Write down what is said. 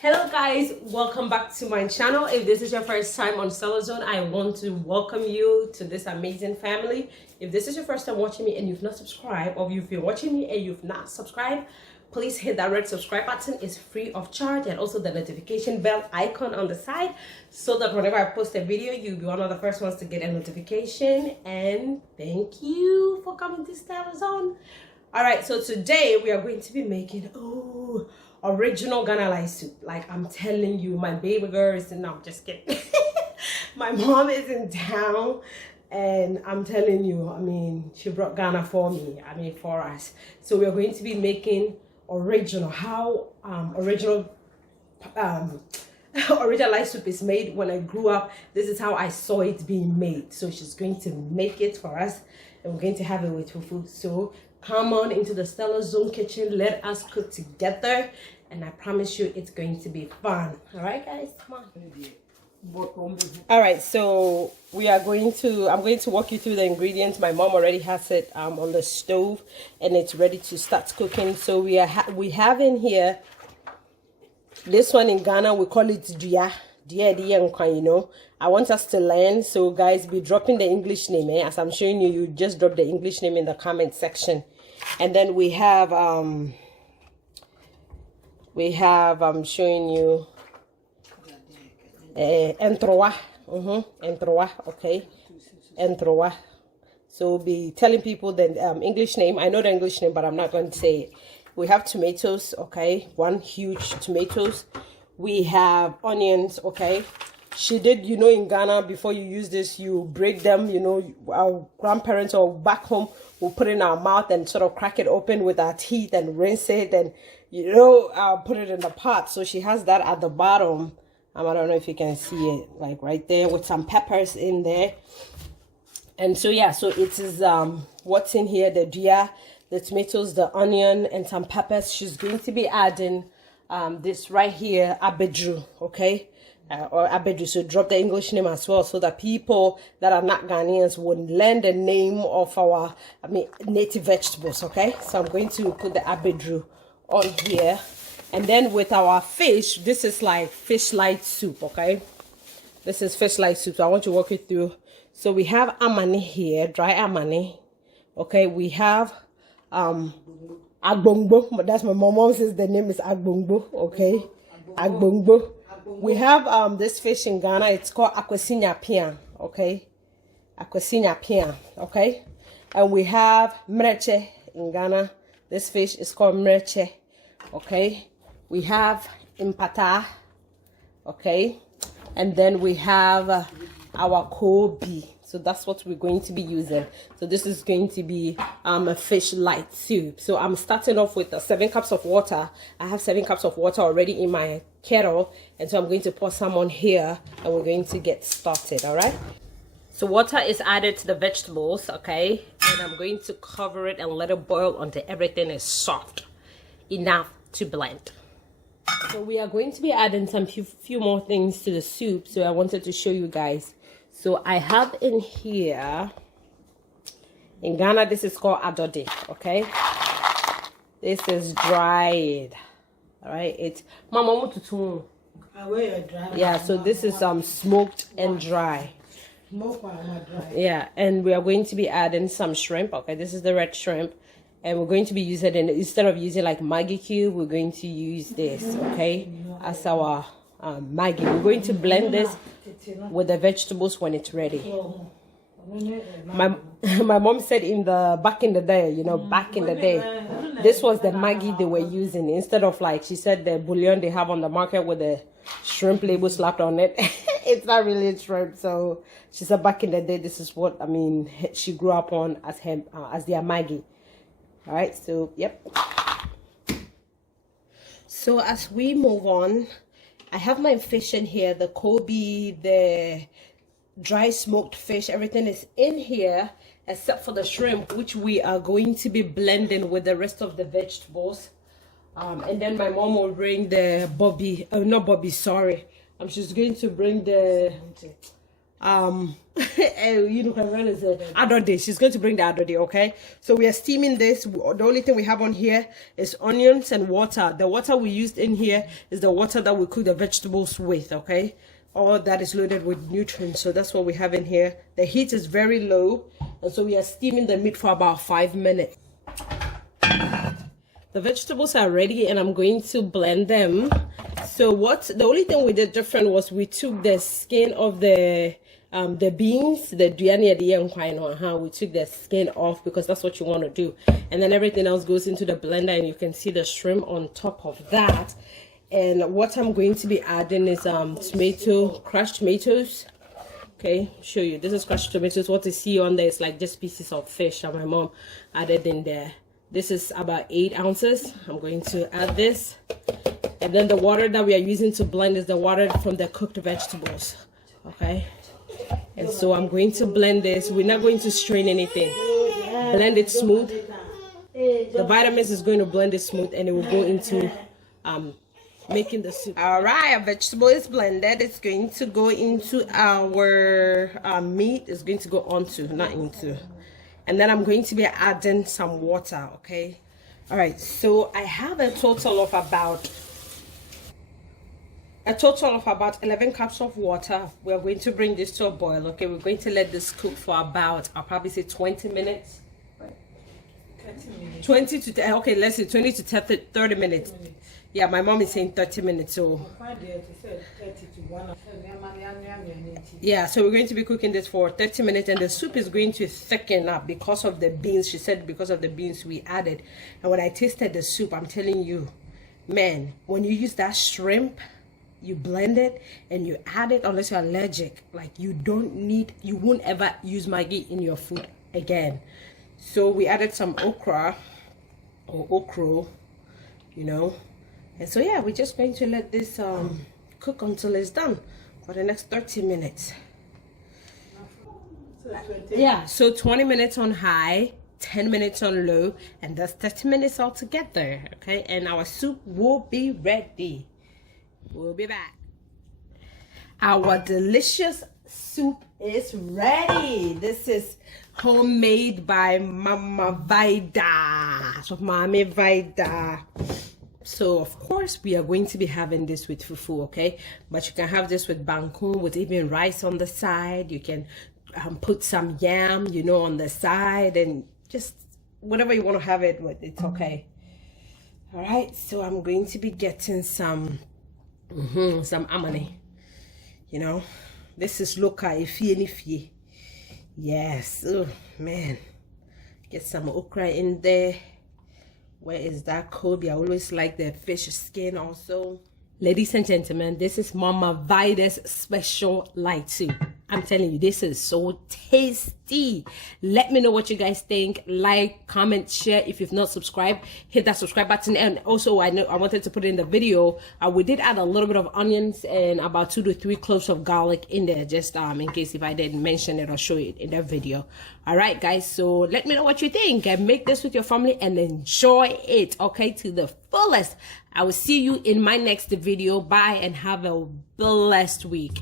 Hello guys, welcome back to my channel. If this is your first time on StellaZone, I want to welcome you to this amazing family. If this is your first time watching me and you've not subscribed, or if you're watching me and you've not subscribed, please hit that red subscribe button. It's free of charge, and also the notification bell icon on the side, so that whenever I post a video, you'll be one of the first ones to get a notification. And thank you for coming to StellaZone. All right, so today we are going to be making original Ghana soup. Like, I'm telling you, my baby girl is in, no, I'm just kidding. My mom is in town, and I'm telling you, I mean, she brought Ghana for me, I mean for us. So we are going to be making original, how original rice soup is made. When I grew up, this is how I saw it being made. So she's going to make it for us, and we're going to have it with fufu. So come on into the StellaZone kitchen, let us cook together, and I promise you it's going to be fun. All right guys, come on. All right, so I'm going to walk you through the ingredients. My mom already has it on the stove, and it's ready to start cooking. So we have in here, this one in Ghana we call it dia, you know. I want us to learn, so guys, be dropping the English name, as I'm showing you. You just drop the English name in the comment section. And then we have I'm showing you entroa, entroa, okay, entroa. So be telling people the English name. I know the English name, but I'm not going to say it. We have tomatoes, okay, one huge tomatoes. We have onions, okay. She did, you know, in Ghana, before you use this, you break them, you know. Our grandparents or back home will put it in our mouth and sort of crack it open with our teeth and rinse it, and, you know, put it in the pot. So she has that at the bottom. I don't know if you can see it, like right there, with some peppers in there. And so, yeah, so it is what's in here: the dia, the tomatoes, the onion, and some peppers. She's going to be adding this right here, abedru, okay, or abedru. So drop the English name as well, so that people that are not Ghanaians would learn the name of our native vegetables, okay. So I'm going to put the abedru on here. And then with our fish, this is like fish light soup, okay. This is fish light soup, so I want to walk you through. So we have amani here, dry amani, okay. We have agbongbo, but that's my mom says the name is agbongbo, okay. Agbongbo. We have this fish in Ghana, it's called akwesinya pian, okay. Akwesinya pian, okay. And we have mreche in Ghana. This fish is called mreche, okay. We have impata, okay. And then we have our kobe. So that's what we're going to be using. So this is going to be a fish light soup. So I'm starting off with 7 cups of water. I have 7 cups of water already in my kettle, and so I'm going to pour some on here, and we're going to get started. All right, so water is added to the vegetables, okay, and I'm going to cover it and let it boil until everything is soft enough to blend. So we are going to be adding some few more things to the soup, so I wanted to show you guys. So I have in here, in Ghana, this is called adode, okay. This is dried, all right. It's mama mututu. Yeah, so this is smoked and dry. Yeah, and we are going to be adding some shrimp, okay. This is the red shrimp, and we're going to be using it, instead of using like Maggi cube, we're going to use this, okay, as our Maggi. We're going to blend this with the vegetables when it's ready. My mom said back in the day, you know, back in the day, this was the Maggi they were using, instead of, like she said, the bouillon they have on the market with the shrimp label slapped on it. It's not really shrimp. So she said back in the day, this is what, I mean, she grew up on as their Maggi. All right, so yep. So as we move on, I have my fish in here, the kobe, the dry smoked fish, everything is in here except for the shrimp, which we are going to be blending with the rest of the vegetables. And then my mom will bring the she's going to bring the you know, other day. She's going to bring the other day, okay? So we are steaming this. The only thing we have on here is onions and water. The water we used in here is the water that we cook the vegetables with, okay? All that is loaded with nutrients. So that's what we have in here. The heat is very low, and so we are steaming the meat for about 5 minutes. The vegetables are ready, and I'm going to blend them. So the only thing we did different was we took the skin of the beans, the we took the skin off because that's what you want to do, and then everything else goes into the blender, and you can see the shrimp on top of that. And what I'm going to be adding is crushed tomatoes. Okay, show you, this is crushed tomatoes. What you see on there is like just pieces of fish that my mom added in there. This is about 8 ounces. I'm going to add this. And then the water that we are using to blend is the water from the cooked vegetables. Okay. And so I'm going to blend this. We're not going to strain anything. Blend it smooth. The vitamins is going to blend it smooth, and it will go into making the soup. All right, our vegetable is blended. It's going to go into our meat. It's going to go onto, not into. And then I'm going to be adding some water, okay? All right, so I have a total of about 11 cups of water. We're going to bring this to a boil, okay? We're going to let this cook for about, I'll probably say 20 minutes. 20 to, okay, let's say 20 to 30 minutes. Yeah, my mom is saying 30 minutes, so. Yeah, so we're going to be cooking this for 30 minutes, and the soup is going to thicken up because of the beans. She said because of the beans we added. And when I tasted the soup, I'm telling you, man, when you use that shrimp, you blend it and you add it, unless you're allergic, like you won't ever use Maggi in your food again. So we added some okra or OKRO, you know. And so yeah, we're just going to let this cook until it's done for the next 30 minutes. Yeah, so 20 minutes on high, 10 minutes on low, and that's 30 minutes all together, okay? And our soup will be ready. We'll be back. Our delicious soup is ready. This is homemade by Mama Vida. So Mama Vida. So of course we are going to be having this with fufu, okay? But you can have this with bangkun, with even rice on the side. You can put some yam, you know, on the side, and just whatever you want to have it with, it's okay. All right, so I'm going to be getting some amani, you know. This is local ifie. Yes, oh man, get some okra in there. Where is that Kobe? I always like the fish skin also. Ladies and gentlemen, this is Mama Vida's special light soup. I'm telling you, this is so tasty. Let me know what you guys think. Like, comment, share. If you've not subscribed, hit that subscribe button. And also, I wanted to put in the video, we did add a little bit of onions and about 2 to 3 cloves of garlic in there, just in case if I didn't mention it or show it in that video. All right, guys, so let me know what you think, and make this with your family and enjoy it, okay, to the fullest. I will see you in my next video. Bye, and have a blessed week.